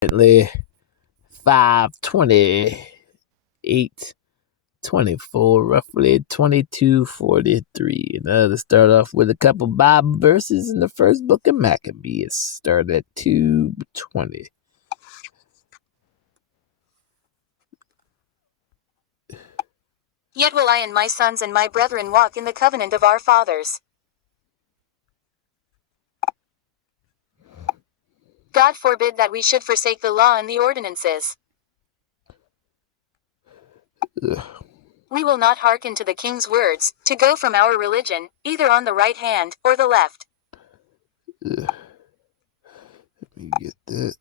Currently 5:28, 24, roughly 22:43. And to start off with a couple Bible verses in the first book of Maccabees. Start at 2:20. Yet will I and my sons and my brethren walk in the covenant of our fathers. God forbid that we should forsake the law and the ordinances. Ugh. We will not hearken to the king's words, to go from our religion, either on the right hand, or the left. Ugh. Let me get that.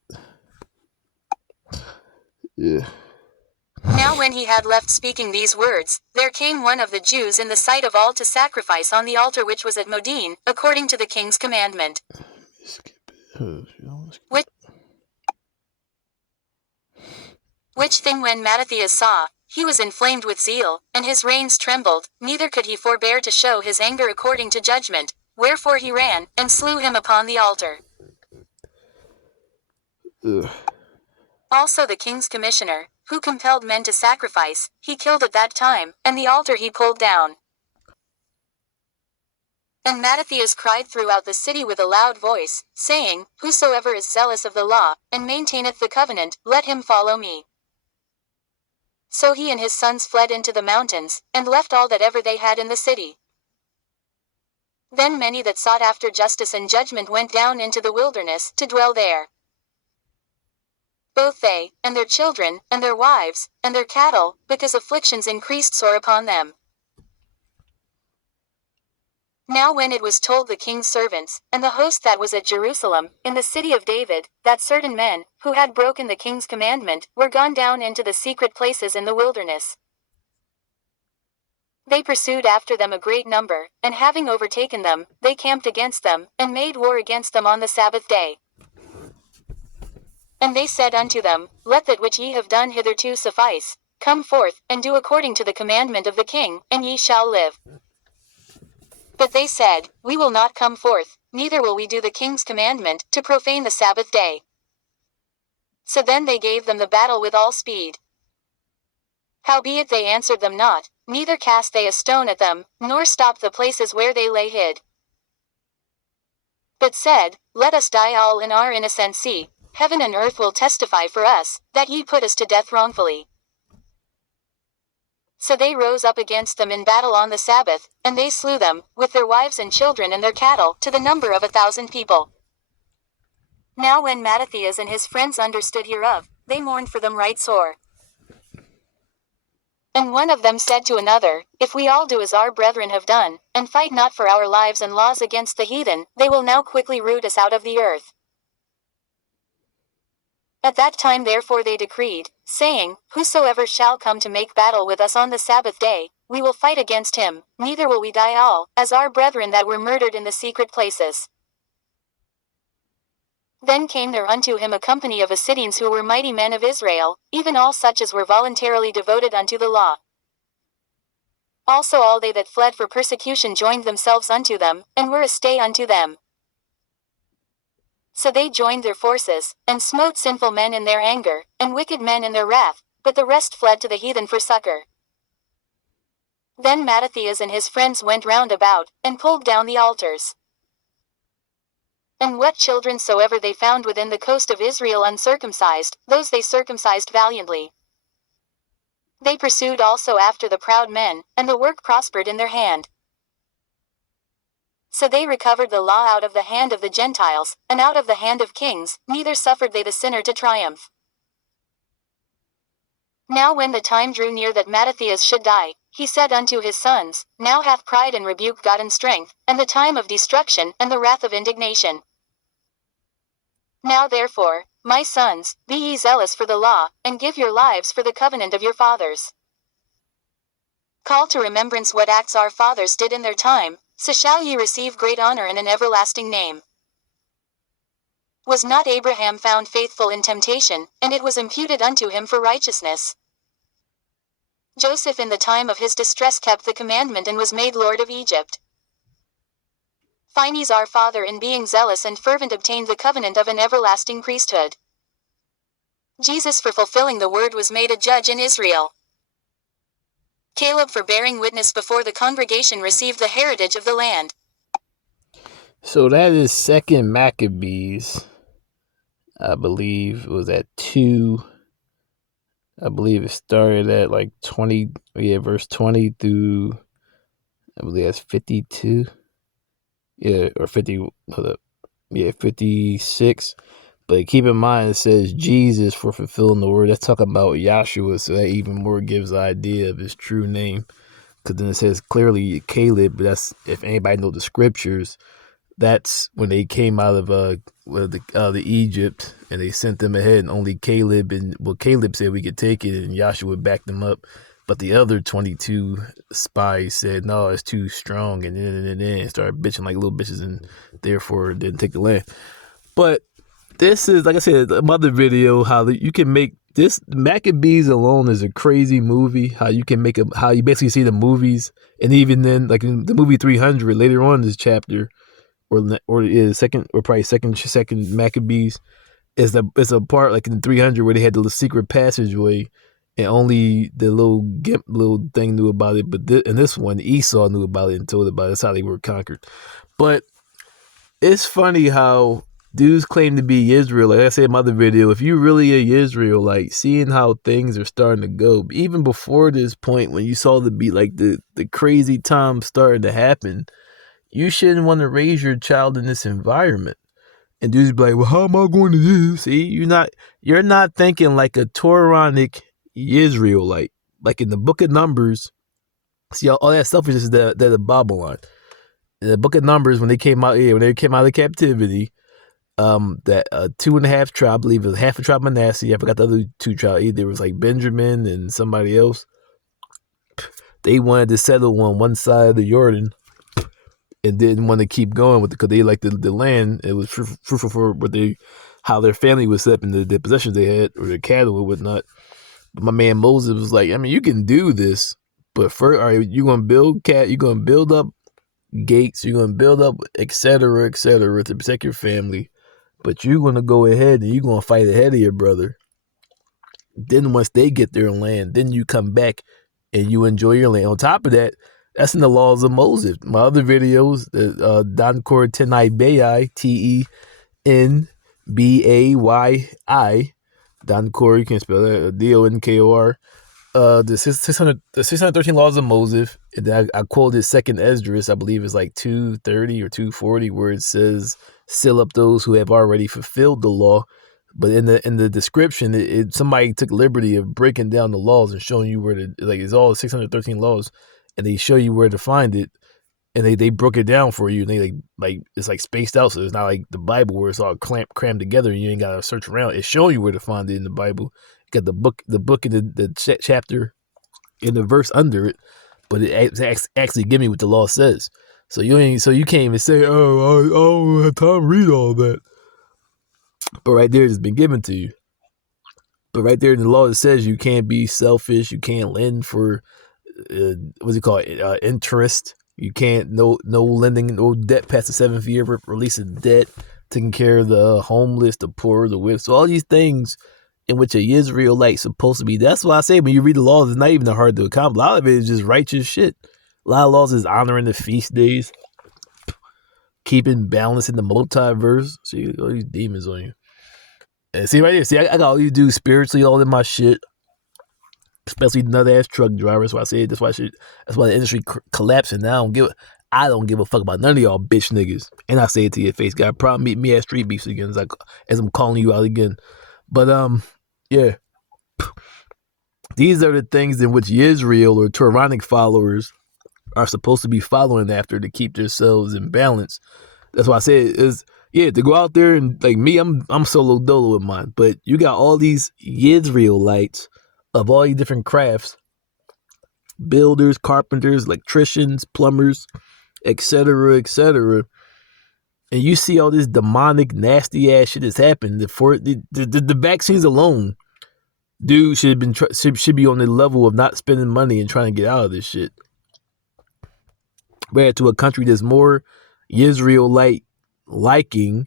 Ugh. Now when he had left speaking these words, there came one of the Jews in the sight of all to sacrifice on the altar which was at Modin, according to the king's commandment. Which thing when Mattathias saw, he was inflamed with zeal, and his reins trembled, neither could he forbear to show his anger according to judgment, wherefore he ran, and slew him upon the altar. Ugh. Also the king's commissioner, who compelled men to sacrifice, he killed at that time, and the altar he pulled down. And Mattathias cried throughout the city with a loud voice, saying, Whosoever is zealous of the law, and maintaineth the covenant, let him follow me. So he and his sons fled into the mountains, and left all that ever they had in the city. Then many that sought after justice and judgment went down into the wilderness, to dwell there. Both they, and their children, and their wives, and their cattle, because afflictions increased sore upon them. Now when it was told the king's servants, and the host that was at Jerusalem, in the city of David, that certain men, who had broken the king's commandment, were gone down into the secret places in the wilderness. They pursued after them a great number, and having overtaken them, they camped against them, and made war against them on the Sabbath day. And they said unto them, Let that which ye have done hitherto suffice. Come forth, and do according to the commandment of the king, and ye shall live. But they said, We will not come forth, neither will we do the king's commandment, to profane the Sabbath day. So then they gave them the battle with all speed. Howbeit they answered them not, neither cast they a stone at them, nor stopped the places where they lay hid. But said, Let us die all in our innocency. Heaven and earth will testify for us, that ye put us to death wrongfully. So they rose up against them in battle on the Sabbath, and they slew them, with their wives and children and their cattle, to the number of 1,000 people. Now when Mattathias and his friends understood hereof, they mourned for them right sore. And one of them said to another, If we all do as our brethren have done, and fight not for our lives and laws against the heathen, they will now quickly root us out of the earth. At that time therefore they decreed, saying, Whosoever shall come to make battle with us on the Sabbath day, we will fight against him, neither will we die all, as our brethren that were murdered in the secret places. Then came there unto him a company of Assyrians who were mighty men of Israel, even all such as were voluntarily devoted unto the law. Also all they that fled for persecution joined themselves unto them, and were a stay unto them. So they joined their forces, and smote sinful men in their anger, and wicked men in their wrath, but the rest fled to the heathen for succor. Then Mattathias and his friends went round about, and pulled down the altars. And what children soever they found within the coast of Israel uncircumcised, those they circumcised valiantly. They pursued also after the proud men, and the work prospered in their hand. So they recovered the law out of the hand of the Gentiles, and out of the hand of kings, neither suffered they the sinner to triumph. Now when the time drew near that Mattathias should die, he said unto his sons, Now hath pride and rebuke gotten strength, and the time of destruction, and the wrath of indignation. Now therefore, my sons, be ye zealous for the law, and give your lives for the covenant of your fathers. Call to remembrance what acts our fathers did in their time, so shall ye receive great honor and an everlasting name. Was not Abraham found faithful in temptation, and it was imputed unto him for righteousness? Joseph in the time of his distress kept the commandment and was made Lord of Egypt. Phinehas our father in being zealous and fervent obtained the covenant of an everlasting priesthood. Jesus for fulfilling the word was made a judge in Israel. Caleb for bearing witness before the congregation received the heritage of the land. So that is 2 Maccabees. I believe it was at 2. I believe it started at like 20, verse 20 through, I believe that's 52. Yeah, or 50, hold up. Yeah, 56. But keep in mind, it says Jesus for fulfilling the word. That's talking about Yahshua, so that even more gives the idea of his true name. Because then it says clearly Caleb, but that's, if anybody knows the scriptures, that's when they came out of the Egypt, and they sent them ahead, and only Caleb Caleb said we could take it, and Yahshua backed them up. But the other 22 spies said, no, it's too strong, and then started bitching like little bitches, and therefore didn't take the land. But this is, like I said, another video how you can make this. Maccabees alone is a crazy movie. How you can make how you basically see the movies, and even then, like in the movie 300, later on in this chapter, or is second, or probably second Maccabees, is a part like in 300 where they had the secret passageway, and only the little thing knew about it. But in this one, Esau knew about it and told about it. That's how they were conquered. But it's funny how dudes claim to be Israel. Like I said in my other video, if you really a Israelite, seeing how things are starting to go, even before this point, when you saw the crazy times starting to happen, you shouldn't want to raise your child in this environment. And dudes be like, well, how am I going to do? See, you're not thinking like a Toranic Israelite. Like in the book of Numbers, see, all that stuff is just the Babylon. In the book of Numbers, when they came out of captivity, that 2.5 tribe, I believe it was half a tribe of Manasseh. I forgot the other 2 tribes. Either it was like Benjamin and somebody else. They wanted to settle on one side of the Jordan and didn't want to keep going with it because they liked the land. It was fruitful for how their family was set up and the possessions they had, or their cattle or whatnot. But my man Moses was like, I mean, you can do this, but first, all right, you're gonna build up gates, you're gonna build up et cetera to protect your family, but you're gonna go ahead and you're gonna fight ahead of your brother. Then once they get their land, then you come back and you enjoy your land. On top of that, that's in the laws of Moses. My other videos, Donkor Tenai Bayi, Tenbayi, Donkor, you can spell that, Donkor. The 613 laws of Moses, and then I quoted second Esdras, I believe it's like 230 or 240, where it says, seal up those who have already fulfilled the law. But in the description, somebody took liberty of breaking down the laws and showing you where it's all 613 laws, and they show you where to find it, and they broke it down for you, and they like it's like spaced out, so it's not like the Bible where it's all crammed together and you ain't gotta search around. It's showing you where to find it in the Bible. You got the book and the chapter in the verse under it, but it actually give me what the law says. So you can't even say, oh, I don't have time to read all that. But right there, it's been given to you. But right there in the law, it says you can't be selfish. You can't lend for interest. You can't no lending, no debt past the 7th year, releasing debt, taking care of the homeless, the poor, the widow. So all these things in which a Israelite supposed to be. That's why I say when you read the laws, it's not even hard to accomplish. A lot of it is just righteous shit. A lot of laws is honoring the feast days, keeping balance in the multiverse. See all these demons on you. And see right here. See, I got all you do spiritually, all in my shit. Especially nut ass truck drivers. So I said that's why the industry collapsing. Now I don't give a fuck about none of y'all bitch niggas. And I say it to your face. Got a problem, meet me at Street Beefs again, as I'm calling you out again. But yeah. These are the things in which Israel or Toranic followers are supposed to be following after to keep themselves in balance. That's why I said to go out there and like me, I'm solo dolo with mine. But you got all these Israelites of all these different crafts, builders, carpenters, electricians, plumbers, etc., and you see all this demonic, nasty ass shit that's happened. The vaccines alone, dude should be on the level of not spending money and trying to get out of this shit. Where to a country that's more Israelite liking,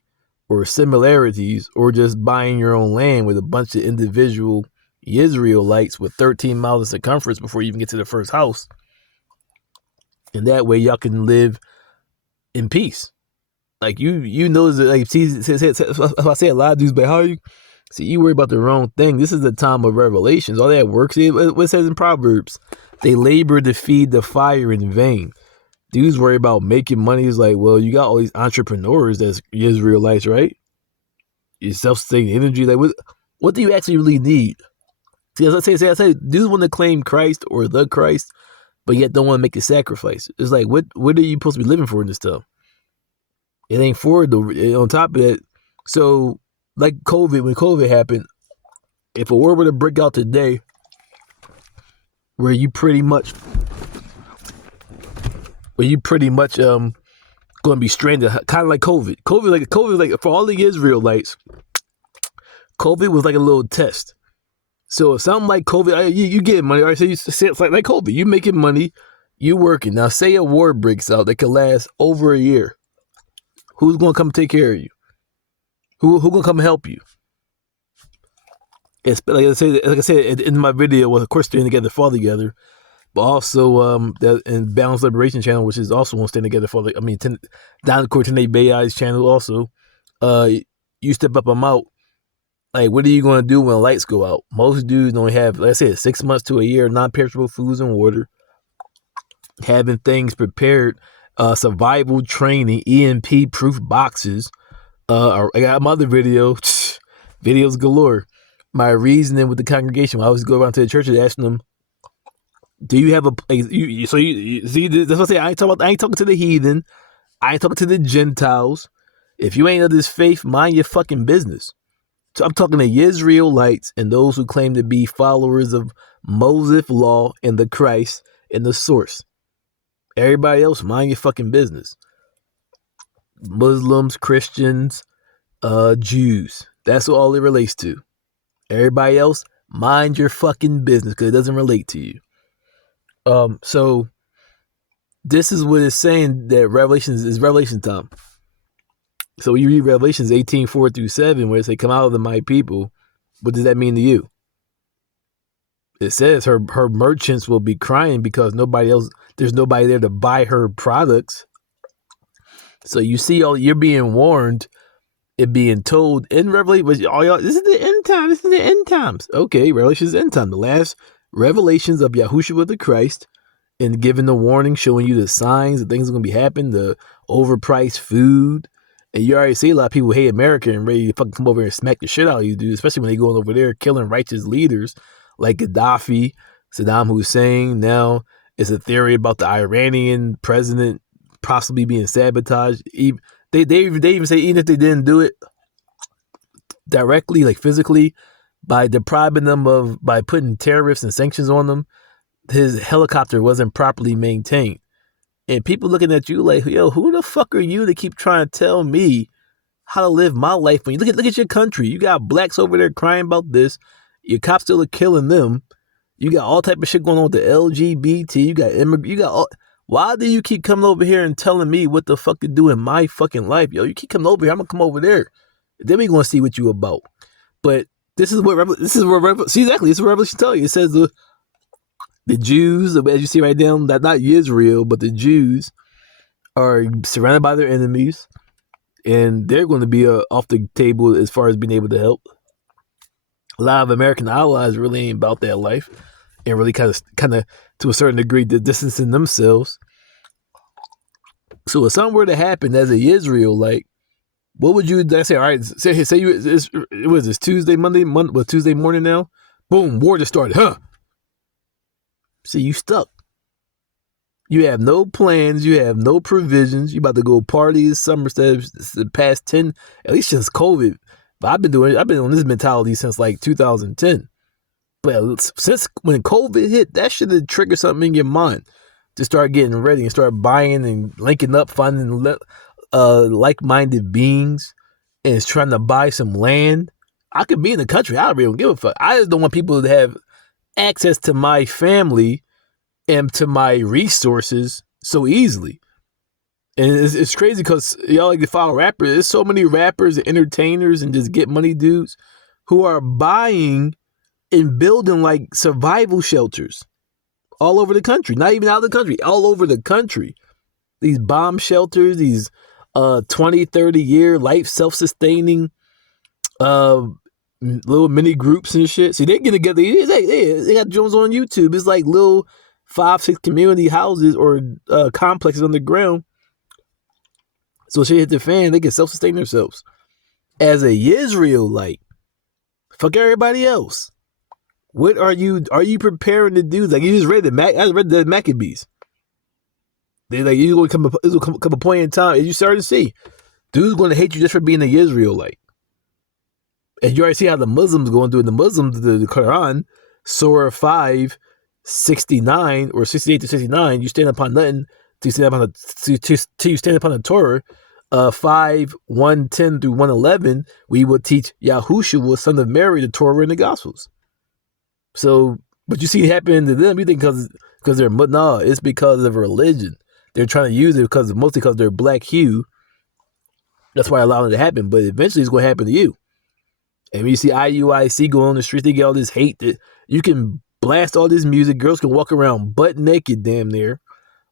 or similarities, or just buying your own land with a bunch of individual Israelites with 13 miles of circumference before you even get to the first house. And that way y'all can live in peace. Like you know that, like, I say a lot of dudes, but how you see, you worry about the wrong thing. This is the time of revelations. All that works. What it says in Proverbs, they labor to feed the fire in vain. Dudes worry about making money. It's like, well, you got all these entrepreneurs that's Israelites, right? Your self-sustaining energy. Like, what do you actually really need? See, as I say, dudes want to claim Christ or the Christ, but yet don't want to make a sacrifice. It's like, what are you supposed to be living for in this stuff? It ain't for the. On top of that, so like COVID, when COVID happened, if a war were to break out today, where you pretty much going to be stranded, kind of like COVID. COVID was like for all the Israelites, COVID was like a little test. So if something like COVID, you get money. All right, so you say it's like COVID. You making money, you working. Now say a war breaks out that could last over a year. Who's going to come take care of you? Who going to come help you? It's like I said in my video, well, of course, Staying Together, Fall Together, but also that and Balanced Liberation channel, which is also on Staying Together, Fall. Down the court Tanae Bayai's channel also. You step up, I'm out. Like, what are you going to do when lights go out? Most dudes don't have, like I said, 6 months to a year, non-perishable foods and water. Having things prepared, survival training, EMP-proof boxes. I got my other videos galore. My reasoning with the congregation, I always go around to the church and ask them, do you have you see, that's what I say, I ain't talking to the heathen. I ain't talking to the Gentiles. If you ain't of this faith, mind your fucking business. So I'm talking to Israelites and those who claim to be followers of Moses' law and the Christ and the source. Everybody else, mind your fucking business. Muslims, Christians, Jews. That's what all it relates to. Everybody else, mind your fucking business because it doesn't relate to you. So this is what it's saying, that Revelations is Revelation time. So when you read Revelations 18:4-7, where it say, "Come out of my people," what does that mean to you? It says her merchants will be crying because there's nobody there to buy her products. So you see, you're being warned, it being told in Revelation, all y'all, this is the end time. This is the end times. Okay, Revelation is end time. The last revelations of Yahushua the Christ, and giving the warning, showing you the signs, the things are going to be happening, the overpriced food. And you already see a lot of people hate America and ready to fucking come over here and smack the shit out of you, dude, especially when they going over there killing righteous leaders like Gaddafi, Saddam Hussein. Now it's a theory about the Iranian president possibly being sabotaged. They even say, even if they didn't do it directly, like physically, by depriving them by putting tariffs and sanctions on them, his helicopter wasn't properly maintained. And people looking at you like, yo, who the fuck are you to keep trying to tell me how to live my life? When you look at your country, you got blacks over there crying about this. Your cops still are killing them. You got all type of shit going on with the LGBT. You got you got all. Why do you keep coming over here and telling me what the fuck to do in my fucking life, yo? You keep coming over here, I'm gonna come over there. Then we gonna see what you about. But this is what see, exactly. This is what Revelation tells you. It says the Jews, as you see right down, that not Israel, but the Jews are surrounded by their enemies, and they're going to be off the table as far as being able to help. A lot of American allies really ain't about that life, and really kind of to a certain degree distancing themselves. So if something were to happen as a Israelite, what would you say? All right, say it was this Tuesday morning now. Boom, war just started, huh? See, you stuck. You have no plans. You have no provisions. You about to go party this summer instead of the past 10, at least since COVID. But I've been on this mentality since like 2010. But since when COVID hit, that should have triggered something in your mind to start getting ready and start buying and linking up, finding like-minded beings, and is trying to buy some land. I could be in the country. I really don't give a fuck. I just don't want people to have access to my family and to my resources so easily. And it's crazy because y'all like to follow rappers. There's so many rappers and entertainers and just get money dudes who are buying and building like survival shelters all over the country. Not even out of the country, all over the country. These bomb shelters, these 20, 30-year life self-sustaining little mini groups and shit. See, they get together. They got Jones on YouTube. It's like little 5-6 community houses or complexes underground. So shit hit the fan, they can self-sustain themselves. As a Israelite, fuck everybody else. What are you preparing to do? Like you just read I read the Maccabees. They like you going to come a point in time, and you start to see dude's going to hate you just for being an Israelite. And you already see how the Muslims going through it. The Muslims, the Quran, Surah 5, 69 or 68 to 69. You stand upon nothing till you stand upon the Torah. 5, 110 through 111, we will teach Yahushua, son of Mary, the Torah and the Gospels. So, but you see it happening to them, you think because they're, no, it's because of religion. They're trying to use it mostly because they're black hue. That's why allowing it to happen. But eventually it's going to happen to you. And when you see IUIC go on the streets, they get all this hate that you can blast all this music. Girls can walk around butt naked damn near.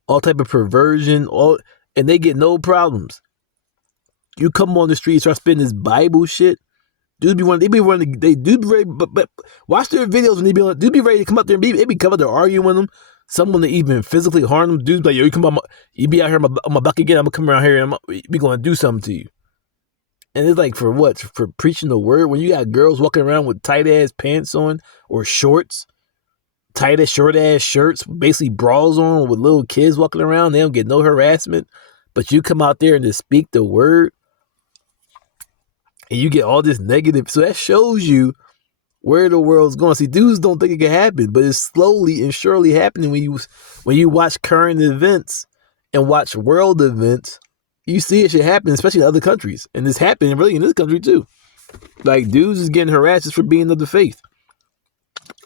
All type of perversion, and they get no problems. You come on the street, start spitting this Bible shit. Dudes be running. They do be ready, but watch their videos when dudes be ready to come up there and they be coming there arguing with them. Someone to even physically harm them. Dudes like, yo, you be out here on my buck again. I'm gonna come around here and we gonna do something to you. And it's like for what? For preaching the word when you got girls walking around with tight ass pants on or shorts, tight ass short ass shirts, basically bras on with little kids walking around. They don't get no harassment, but you come out there and just speak the word. And you get all this negative. So that shows you where the world's going. See, dudes don't think it can happen, but it's slowly and surely happening when you watch current events and watch world events. You see it should happen, especially in other countries. And it's happening really in this country too. Like dudes is getting harassed just for being of the faith.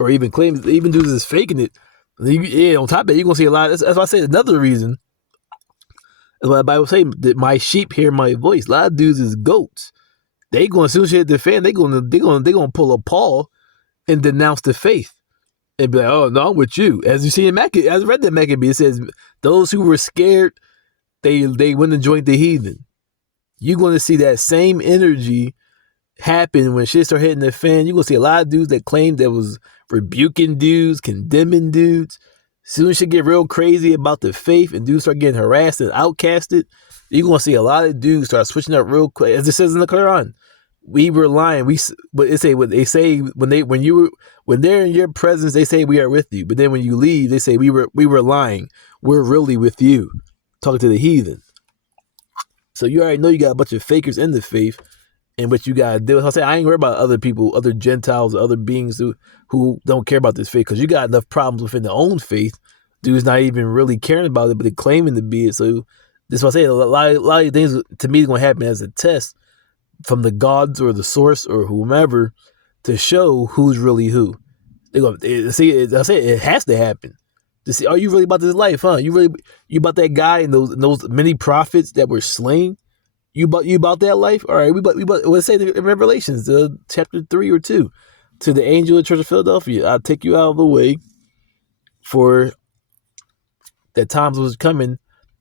Or even dudes is faking it. Yeah, on top of that, you're going to see a lot. That's why I say another reason. That's why the Bible say that my sheep hear my voice. A lot of dudes is goats. They going to, as soon as you hit the fan, they going to pull a Paul and denounce the faith and be like, oh no, I'm with you. As you see in Maccabee, as I read that Maccabee, it says those who were scared, they went and joined the heathen. You're going to see that same energy happen when shit start hitting the fan. You're going to see a lot of dudes that claimed that was rebuking dudes, condemning dudes. As soon as shit get real crazy about the faith and dudes start getting harassed and outcasted, you're going to see a lot of dudes start switching up real quick. As it says in the Quran, we were lying. But they say when they're in your presence, they say we are with you. But then when you leave, they say we were lying. We're really with you. Talking to the heathen. So you already know you got a bunch of fakers in the faith, and what you gotta do. I say I ain't worried about other people, other Gentiles, other beings who don't care about this faith, because you got enough problems within their own faith. Dudes not even really caring about it, but they claiming to be it. So this is what I say. A lot of things to me is gonna happen as a test from the gods or the source or whomever to show who's really who. They go see. I say it has to happen to see. Are you really about this life, huh? You about that guy and those many prophets that were slain? You about that life? All right, we about let's say in Revelations, chapter 3 or 2, to the angel of the church of Philadelphia, I'll take you out of the way, for that times was coming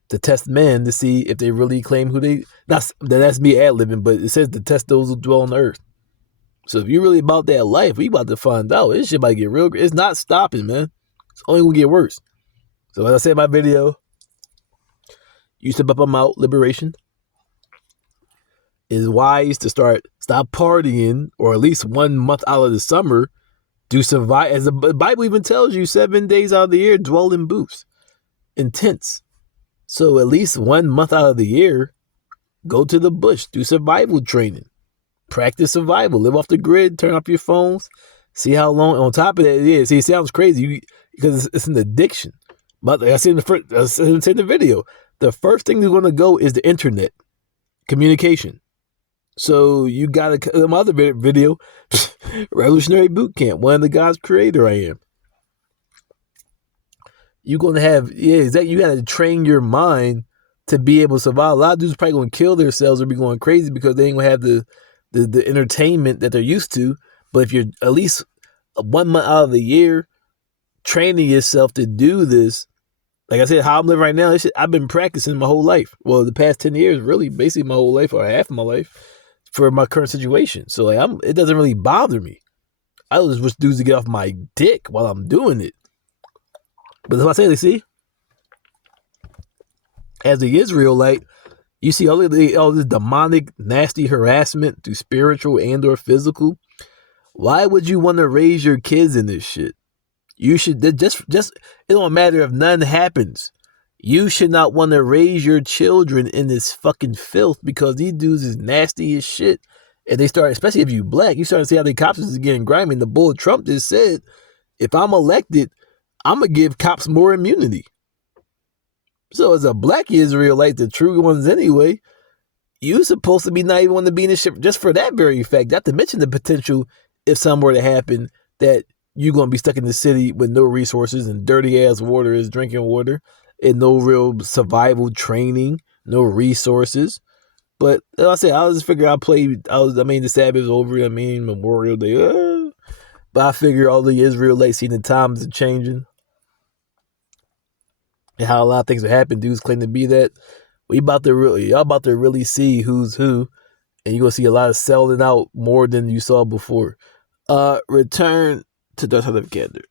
to test men to see if they really claim who they. That's me ad-libbing, but it says to test those who dwell on the earth. So if you're really about that life, we about to find out. This shit might get real. It's not stopping, man. It's only gonna get worse. So as I said in my video, you step up, I'm out, liberation. It's wise to stop partying, or at least 1 month out of the summer, do survive. As the Bible even tells you, 7 days out of the year, dwell in booths, in tents. So at least 1 month out of the year, go to the bush, do survival training, practice survival, live off the grid, turn off your phones, see how long. On top of that, it sounds crazy because it's an addiction. But like I said in the video, the first thing that's going to go is the internet, communication. So you got my other video, Revolutionary Boot Camp, one of the God's creator I am. You're going to have, you got to train your mind to be able to survive. A lot of dudes probably gonna kill themselves or be going crazy because they ain't gonna have the entertainment that they're used to. But if you're at least 1 month out of the year training yourself to do this, like I said, how I'm living right now, I've been practicing my whole life. Well, the past 10 years, really, basically my whole life or half of my life for my current situation. So like it doesn't really bother me. I just wish dudes to get off my dick while I'm doing it. But as I say, see, as the Israelite, you see all this demonic, nasty harassment through spiritual and or physical. Why would you want to raise your kids in this shit? You should just it don't matter if none happens. You should not want to raise your children in this fucking filth because these dudes is nasty as shit. And they start, especially if you black, you start to see how the cops is getting grimy. And the bull Trump just said, if I'm elected, I'm going to give cops more immunity. So as a black Israelite, the true ones anyway, you supposed to be not even want to be in this shit just for that very fact. Not to mention the potential, if something were to happen, that you're going to be stuck in the city with no resources and dirty ass water is drinking water and no real survival training, no resources. But like I said, I was just figure the Sabbath was over. Memorial Day. But I figure all the Israelites seeing the times are changing and how a lot of things have happened. Dudes claim to be that. Y'all about to really see who's who, and you're gonna see a lot of selling out more than you saw before. Return to Dark Side of Gander.